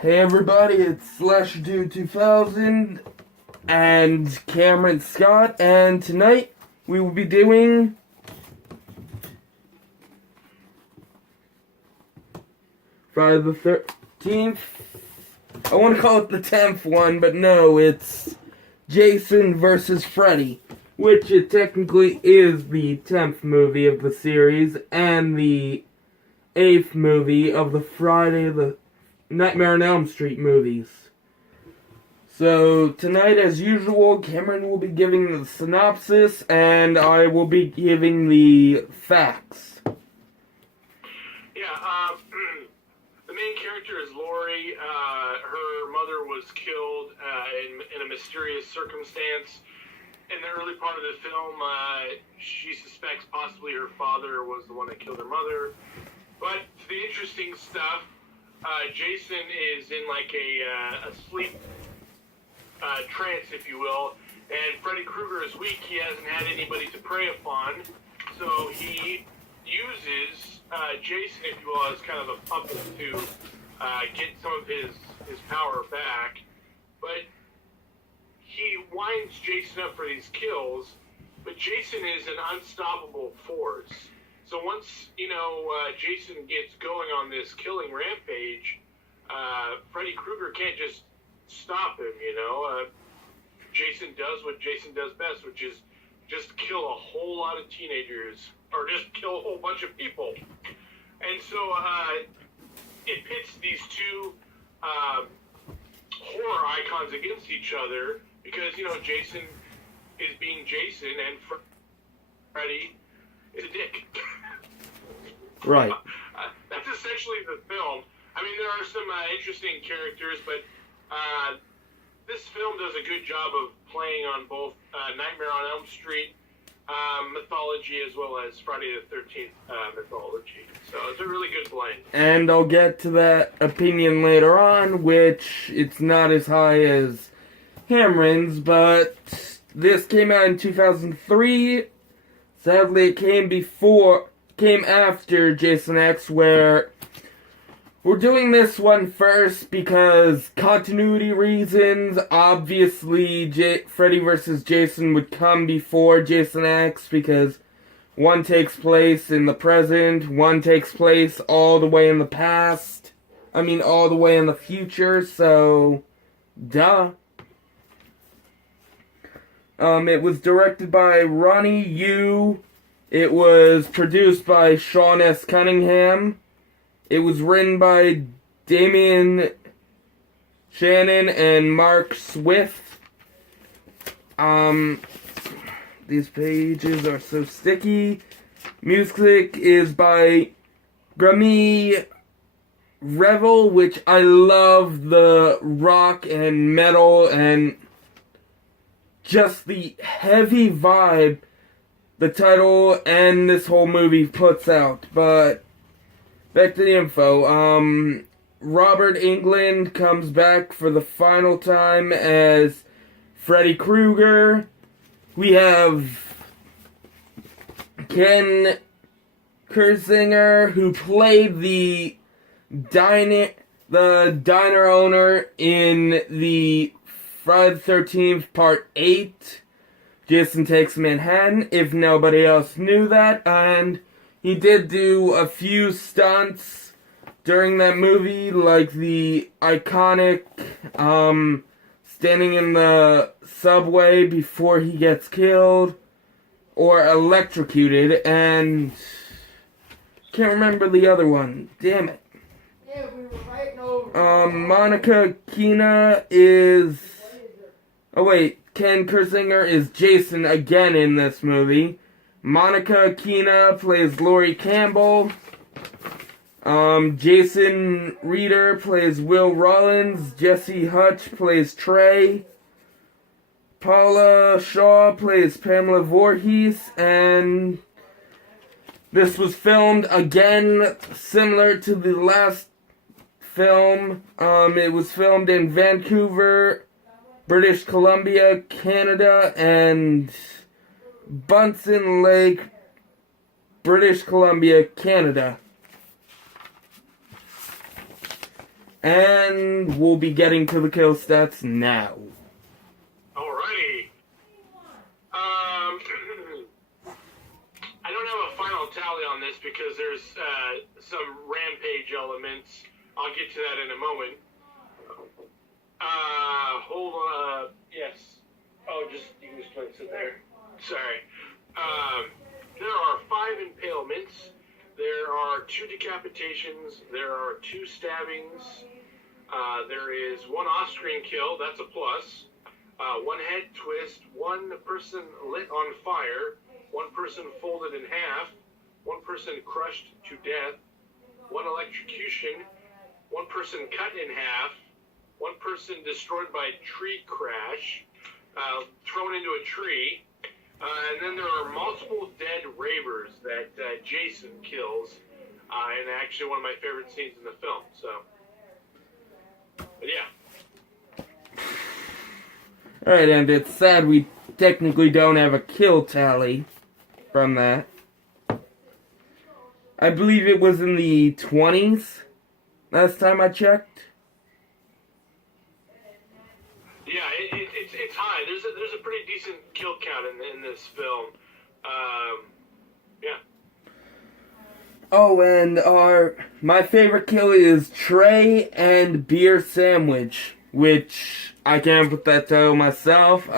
Hey everybody, it's SlasherDude2000 and Cameron Scott, and tonight we will be doing Friday the 13th. I want to call it the 10th one, but no, it's Jason versus Freddy, which it technically is the 10th movie of the series and the 8th movie of the Friday the Nightmare on Elm Street movies. So, tonight, as usual, Cameron will be giving the synopsis, and I will be giving the facts. The main character is Lori. Her mother was killed in a mysterious circumstance. In the early part of the film, she suspects possibly her father was the one that killed her mother. But the interesting stuff, Jason is in like a sleep trance, if you will, and Freddy Krueger is weak. He hasn't had anybody to prey upon, so he uses Jason, if you will, as kind of a puppet to get some of his power back. But he winds Jason up for these kills, but Jason is an unstoppable force. So once, Jason gets going on this killing rampage, Freddy Krueger can't just stop him, Jason does what Jason does best, which is just kill a whole lot of teenagers, or just kill a whole bunch of people. And so it pits these two horror icons against each other, because, Jason is being Jason, and Freddy is a dick. Right. That's essentially the film. I mean, there are some interesting characters, but this film does a good job of playing on both Nightmare on Elm Street mythology as well as Friday the 13th mythology. So it's a really good blend. And I'll get to that opinion later on, which it's not as high as Cameron's, but this came out in 2003. Sadly, it came after Jason X, where we're doing this one first because continuity reasons. Obviously, Freddy vs. Jason would come before Jason X because one takes place in the present, one takes place all the way in the past. All the way in the future, so duh. It was directed by Ronnie Yu. It was produced by Sean S. Cunningham. It was written by Damian Shannon and Mark Swift. These pages are so sticky. Music is by Grammy Revel, which I love the rock and metal and just the heavy vibe the title and this whole movie puts out. But back to the info. Robert Englund comes back for the final time as Freddy Krueger. We have Ken Kirzinger, who played the diner owner in the Friday the 13th Part 8. Jason Takes Manhattan, if nobody else knew that, and he did do a few stunts during that movie, like the iconic standing in the subway before he gets killed or electrocuted, and can't remember the other one. Damn it. Yeah, we were fighting over. Monica Keena is... Oh wait, Ken Kirzinger is Jason again in this movie. Monica Keena plays Lori Campbell. Jason Reeder plays Will Rollins. Jesse Hutch plays Trey. Paula Shaw plays Pamela Voorhees. And this was filmed again, similar to the last film. It was filmed in Vancouver, British Columbia, Canada, and Bunsen Lake, British Columbia, Canada. And we'll be getting to the kill stats now. Alrighty. I don't have a final tally on this because there's some rampage elements. I'll get to that in a moment. Hold on. Yes. Oh, you can just place it there. Sorry. There are 5 impalements. There are 2 decapitations. There are 2 stabbings. There is 1 off-screen kill. That's a plus. 1 head twist. 1 person lit on fire. 1 person folded in half. 1 person crushed to death. 1 electrocution. 1 person cut in half. 1 person destroyed by tree crash. Thrown into a tree. And then there are multiple dead ravers that Jason kills. And actually one of my favorite scenes in the film. So, but yeah. Alright, and it's sad we technically don't have a kill tally from that. I believe it was in the 20s last time I checked. Yeah, it's high. There's a pretty decent kill count in this film. Yeah. Oh, and my favorite kill is Trey and Beer Sandwich, which I can't put that title myself.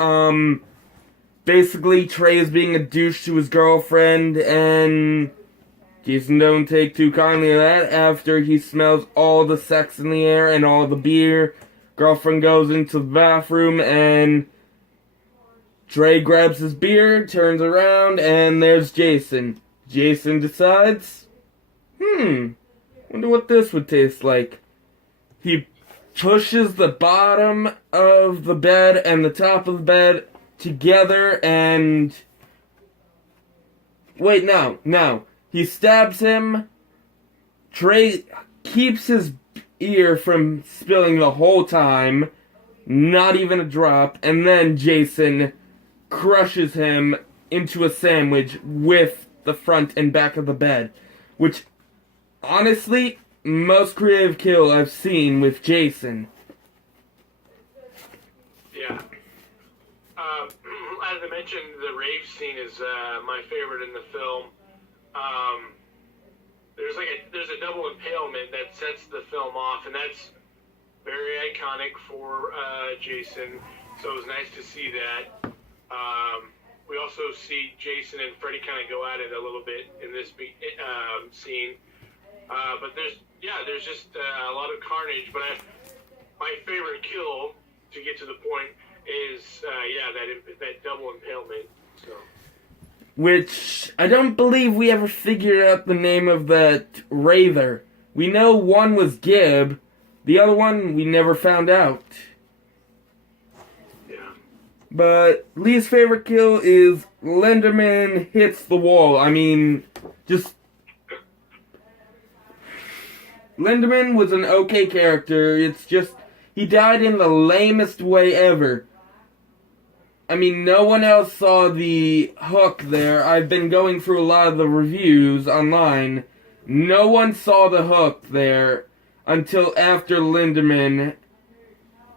Basically, Trey is being a douche to his girlfriend, and Jason don't take too kindly to that. After he smells all the sex in the air and all the beer, girlfriend goes into the bathroom, and Trey grabs his beer, turns around, and there's Jason. Jason decides, wonder what this would taste like. He pushes the bottom of the bed and the top of the bed together and... Wait, no. He stabs him. Trey keeps his ear from spilling the whole time. Not even a drop. And then Jason crushes him into a sandwich with the front and back of the bed. Which, honestly, most creative kill I've seen with Jason. Yeah. As I mentioned, the rave scene is my favorite in the film. There's a double impalement that sets the film off, and that's very iconic for Jason. So it was nice to see that. We also see Jason and Freddy kind of go at it a little bit in this scene. But there's just a lot of carnage. But my favorite kill, to get to the point, is that double impalement. So. Which I don't believe we ever figured out the name of that raver. We know one was Gib, the other one we never found out. Yeah. But Lee's favorite kill is Lenderman hits the wall. I mean, just... Lenderman was an okay character. It's just, he died in the lamest way ever. I mean, no one else saw the hook there. I've been going through a lot of the reviews online. No one saw the hook there until after Lindemann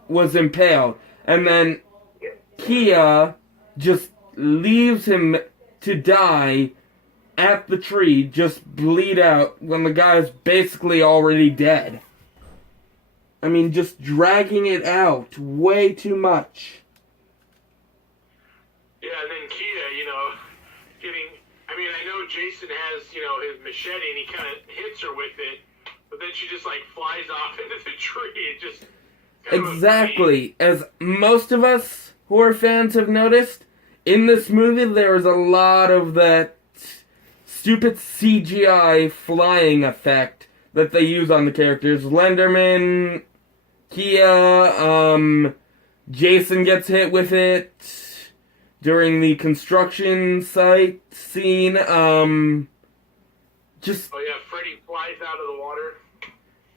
was impaled. And then Kia just leaves him to die at the tree, just bleed out when the guy's basically already dead. I mean, just dragging it out way too much. Yeah, and then Kia, I know Jason has, his machete and he kind of hits her with it, but then she just, flies off into the tree. It just... Exactly. As most of us horror fans have noticed, in this movie there is a lot of that stupid CGI flying effect that they use on the characters. Lenderman, Kia, Jason gets hit with it during the construction site scene. Just... Oh yeah, Freddy flies out of the water.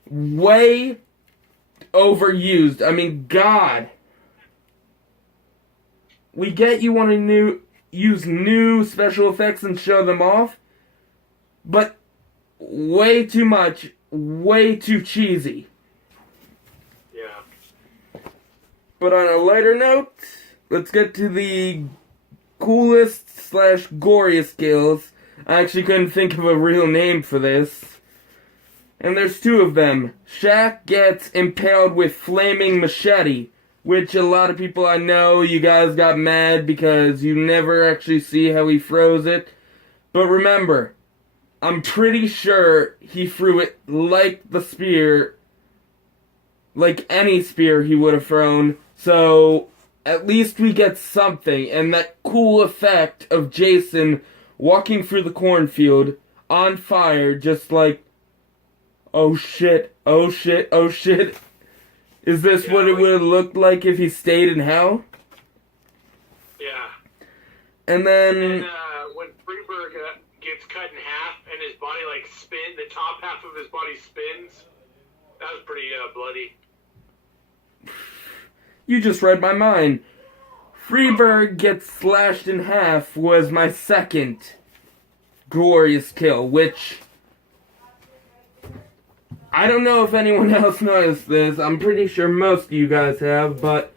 Way overused. I mean, God. We get you want to use new special effects and show them off, but way too much, way too cheesy. But on a lighter note, let's get to the coolest slash goriest kills. I actually couldn't think of a real name for this. And there's two of them. Shaq gets impaled with flaming machete, which a lot of people I know, you guys got mad because you never actually see how he throws it. But remember, I'm pretty sure he threw it like the spear, like any spear he would have thrown. So at least we get something, and that cool effect of Jason walking through the cornfield on fire, just like, oh shit, oh shit, oh shit. Is this what it would have looked like if he stayed in hell? Yeah. And then... when Freeberg gets cut in half and his body, the top half of his body spins, that was pretty bloody. You just read my mind. Freeberg gets slashed in half was my second glorious kill, which... I don't know if anyone else noticed this. I'm pretty sure most of you guys have, but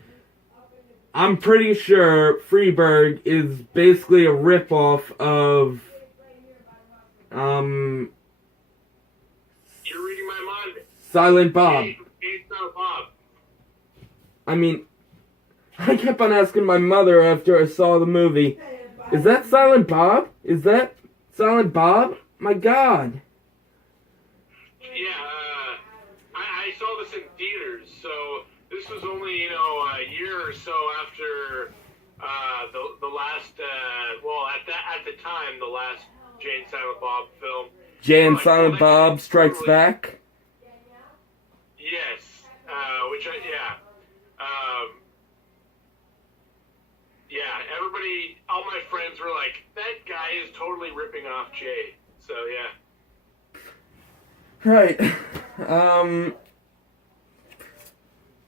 I'm pretty sure Freeberg is basically a ripoff of, You're reading my mind. Silent Bob. He's not Bob. I mean, I kept on asking my mother after I saw the movie, is that Silent Bob? Is that Silent Bob? My God. Yeah, I saw this in theaters, so this was only, a year or so after the last, at the time, the last Jay and Silent Bob film. Jay and Silent Bob Strikes Back? Yes, everybody, all my friends were like, that guy is totally ripping off Jay, so yeah. Right.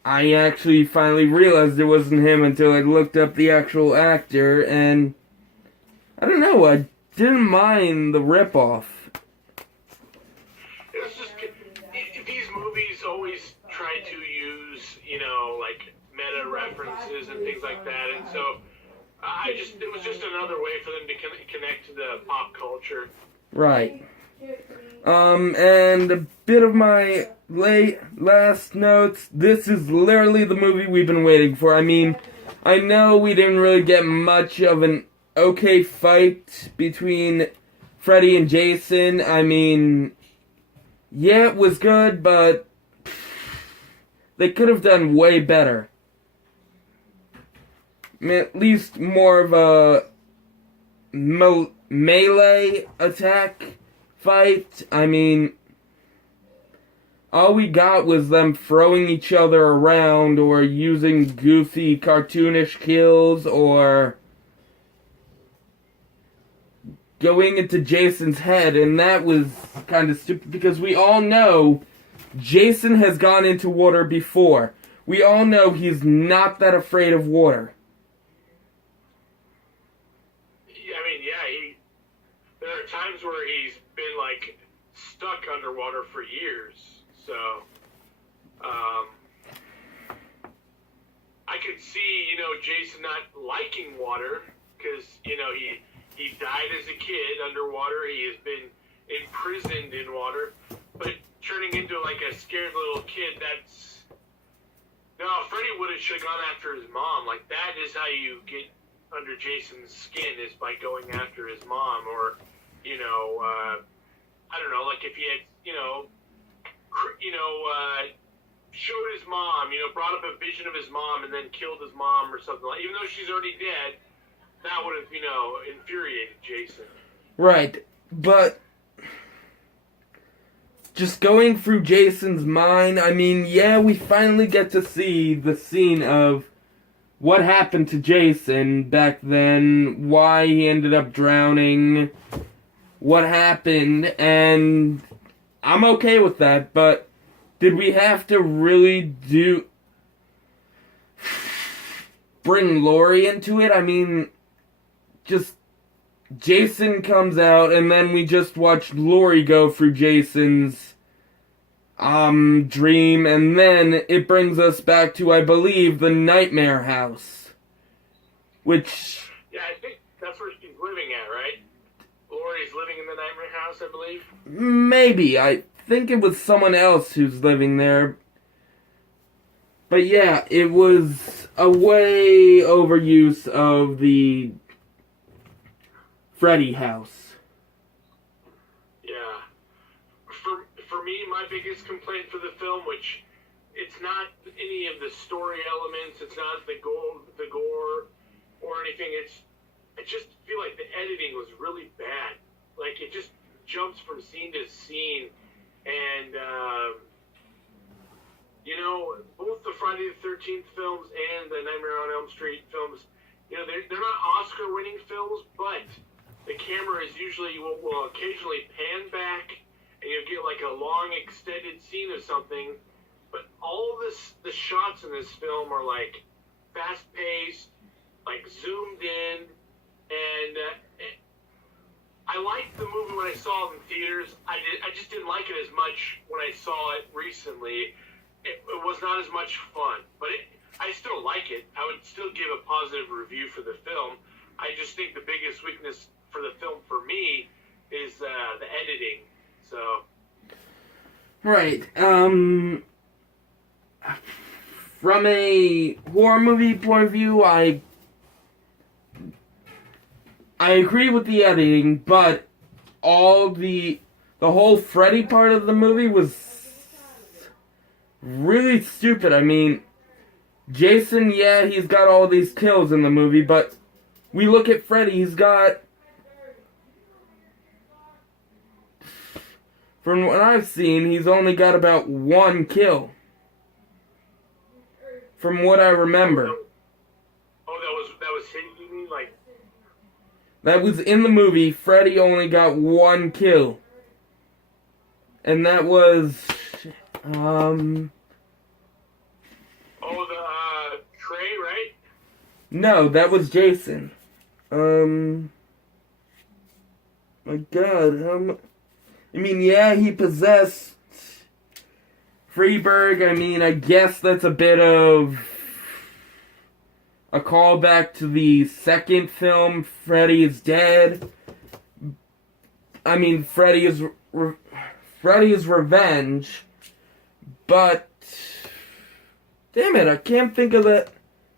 I actually finally realized it wasn't him until I looked up the actual actor, and I don't know, I didn't mind the ripoff. It was just, these movies always try to use, meta references and things like that, and so it was just another way for them to connect to the pop culture. Right. And a bit of my last notes. This is literally the movie we've been waiting for. I mean, I know we didn't really get much of an okay fight between Freddy and Jason. I mean, yeah, it was good, but they could have done way better. I mean, at least more of a melee attack fight. I mean, all we got was them throwing each other around or using goofy cartoonish kills or going into Jason's head, and that was kind of stupid because we all know Jason has gone into water before. We all know he's not that afraid of water. There are times where he's been, stuck underwater for years, so, I could see, Jason not liking water, because, he died as a kid underwater, he has been imprisoned in water, but turning into, a scared little kid, Freddy should have gone after his mom, that is how you get under Jason's skin, is by going after his mom, or, I don't know, if he had, showed his mom, brought up a vision of his mom and then killed his mom or something even though she's already dead, that would have, infuriated Jason. Right, but just going through Jason's mind, I mean, yeah, we finally get to see the scene of what happened to Jason back then, why he ended up drowning, what happened, and I'm okay with that, but did we have to really bring Laurie into it? I mean, just Jason comes out, and then we just watch Laurie go through Jason's dream, and then it brings us back to, I believe, the Nightmare House. Which... Yeah, I think that's where she's living at, right? Laurie's living in the Nightmare House, I believe. Maybe. I think it was someone else who's living there. But yeah, it was a way overuse of the Freddy house. Yeah. For me, my biggest complaint for the film, which it's not any of the story elements, it's not the gore or anything. I just feel like the editing was really bad. Like, it just jumps from scene to scene, and both the Friday the 13th films and the Nightmare on Elm Street films, they're not Oscar-winning films, but the camera is usually will occasionally pan back, and you'll get like a long extended scene of something. But all the shots in this film are like fast-paced, like zoomed in, and I liked the movie when I saw it in theaters. I just didn't like it as much when I saw it recently. It was not as much fun, but I still like it. I would still give a positive review for the film. I just think the biggest weakness for the film for me is the editing. So. Right. From a horror movie point of view, I agree with the editing, but the whole Freddy part of the movie was really stupid. I mean, Jason, yeah, he's got all these kills in the movie, but we look at Freddy, he's got, from what I've seen, he's only got about one kill. From what I remember. Oh, that was him, you mean? Like... That was in the movie, Freddy only got one kill. And that was... Oh, the Trey, right? No, that was Jason. My God, I mean, yeah, he possessed Freeberg. I mean, I guess that's a bit of a callback to the second film, Freddy is Dead. I mean, Freddy's Revenge, but damn it, I can't think of that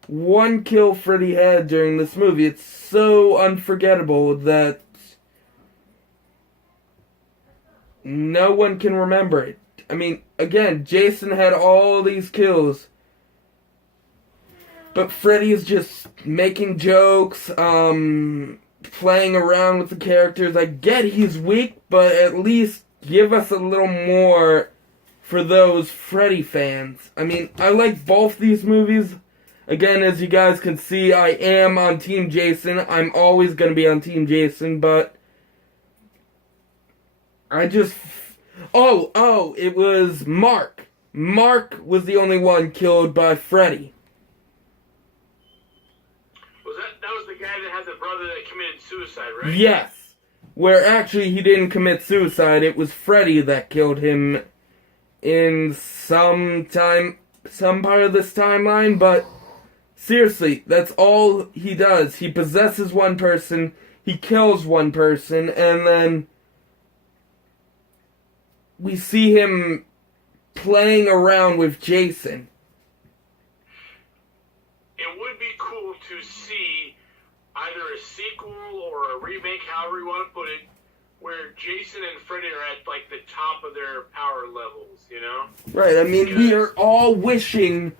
one kill Freddy had during this movie. It's so unforgettable that no one can remember it. I mean, again, Jason had all these kills, but Freddy is just making jokes, playing around with the characters. I get he's weak, but at least give us a little more for those Freddy fans. I mean, I like both these movies. Again, as you guys can see, I am on Team Jason. I'm always going to be on Team Jason, but I just... Oh, it was Mark. Mark was the only one killed by Freddy. That was the guy that had the brother that committed suicide, right? Yes. Where actually he didn't commit suicide. It was Freddy that killed him in some part of this timeline, but seriously, that's all he does. He possesses one person, he kills one person, and then we see him playing around with Jason. It would be cool to see either a sequel or a remake, however you want to put it, where Jason and Freddy are at, like, the top of their power levels, you know? Right, I mean, we are all wishing...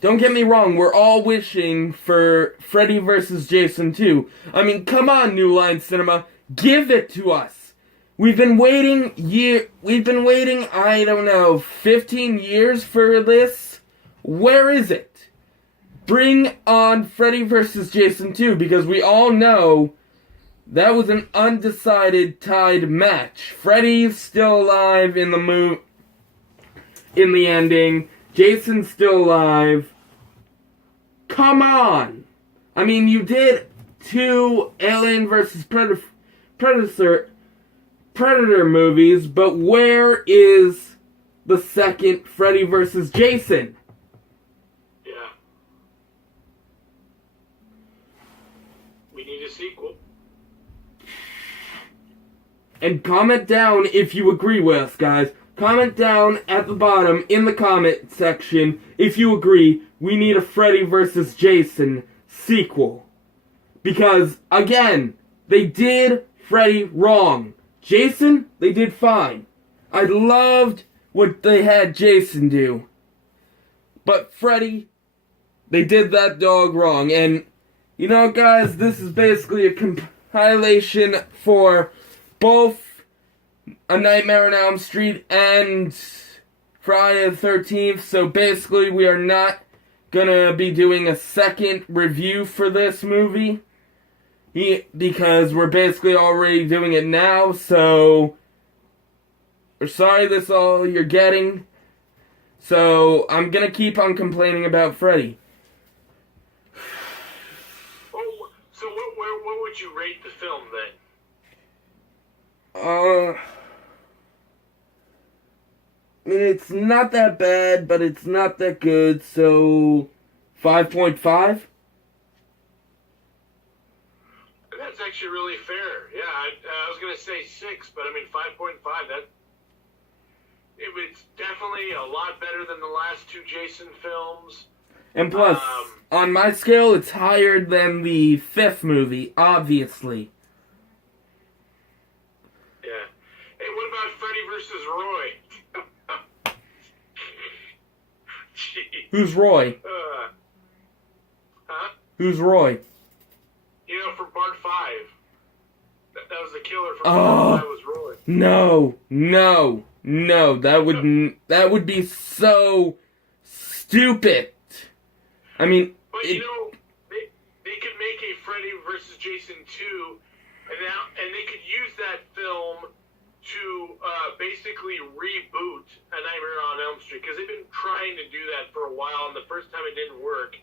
Don't get me wrong, we're all wishing for Freddy vs. Jason 2. I mean, come on, New Line Cinema, give it to us. We've been waiting, I don't know, 15 years for this? Where is it? Bring on Freddy vs. Jason 2, because we all know that was an undecided tied match. Freddy's still alive in the ending. Jason's still alive. Come on! I mean, you did 2 Alien vs. Predator movies, but where is the second Freddy vs. Jason. Yeah. We need a sequel. And comment down if you agree with us, guys. Comment down at the bottom in the comment section if you agree we need a Freddy vs. Jason sequel. Because, again, they did Freddy wrong. Jason, they did fine. I loved what they had Jason do. But Freddy, they did that dog wrong. And, you know, guys, this is basically a compilation for both A Nightmare on Elm Street and Friday the 13th. So basically, we are not gonna be doing a second review for this movie. Because we're basically already doing it now, so we're sorry this is all you're getting. So I'm gonna keep on complaining about Freddy. Oh, so what would you rate the film then? I mean, it's not that bad, but it's not that good, so 5.5? That's actually really fair. Yeah, I was going to say 6, but I mean 5.5, it was definitely a lot better than the last two Jason films. And plus, on my scale, it's higher than the fifth movie, obviously. Yeah. Hey, what about Freddy versus Roy? Jeez. Who's Roy? Huh? Who's Roy? You know, from part 5. That was the killer from Oh. part 5 was Roy. No. That would be so stupid. I mean, But you know, they could make a Freddy versus Jason 2, and they could use that film to basically reboot A Nightmare on Elm Street, because they've been trying to do that for a while, and the first time it didn't work.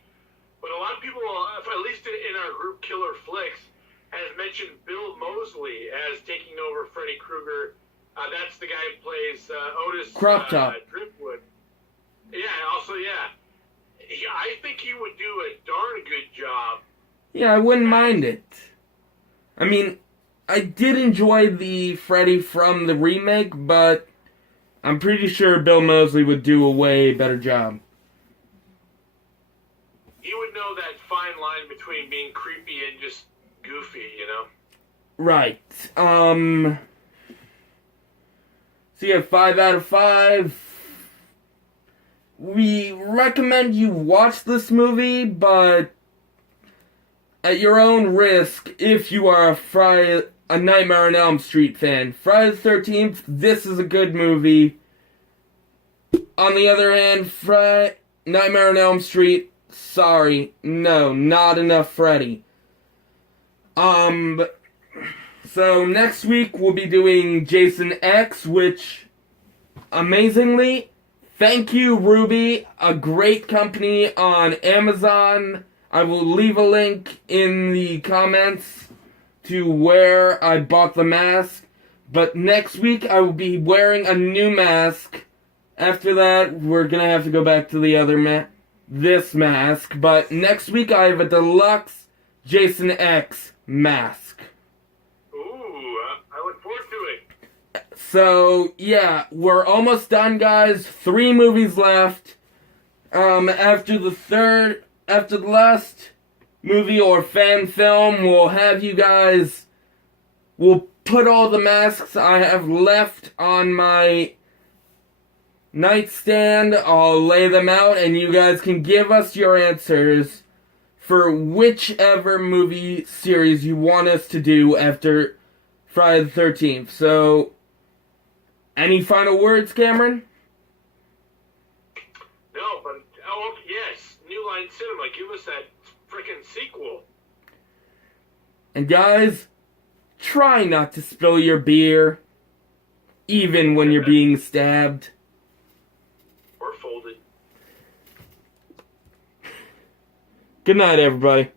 But a lot of people, at least in our group Killer Flicks, has mentioned Bill Moseley as taking over Freddy Krueger. That's the guy who plays Otis Crop Top. Driftwood. Yeah, also, yeah. I think he would do a darn good job. Yeah, I wouldn't mind it. I mean, I did enjoy the Freddy from the remake, but I'm pretty sure Bill Moseley would do a way better job. He would know that fine line between being creepy and just goofy, you know? Right. So you have 5 out of 5. We recommend you watch this movie, but at your own risk if you are a Nightmare on Elm Street fan. Friday the 13th, this is a good movie. On the other hand, Nightmare on Elm Street, sorry, no, not enough Freddy. So next week we'll be doing Jason X, which, amazingly, thank you, Ruby, a great company on Amazon. I will leave a link in the comments to where I bought the mask. But next week I will be wearing a new mask. After that, we're gonna have to go back to the other this mask. But next week I have a deluxe Jason X mask. Ooh, I look forward to it. So, yeah, we're almost done, guys. 3 movies left. After the last movie or fan film, we'll have you guys, we'll put all the masks I have left on my nightstand. I'll lay them out, and you guys can give us your answers for whichever movie series you want us to do after Friday the 13th. So, any final words, Cameron? No, but, yes, New Line Cinema, give us that frickin' sequel. And guys, try not to spill your beer, even when you're being stabbed. Or folded. Good night, everybody.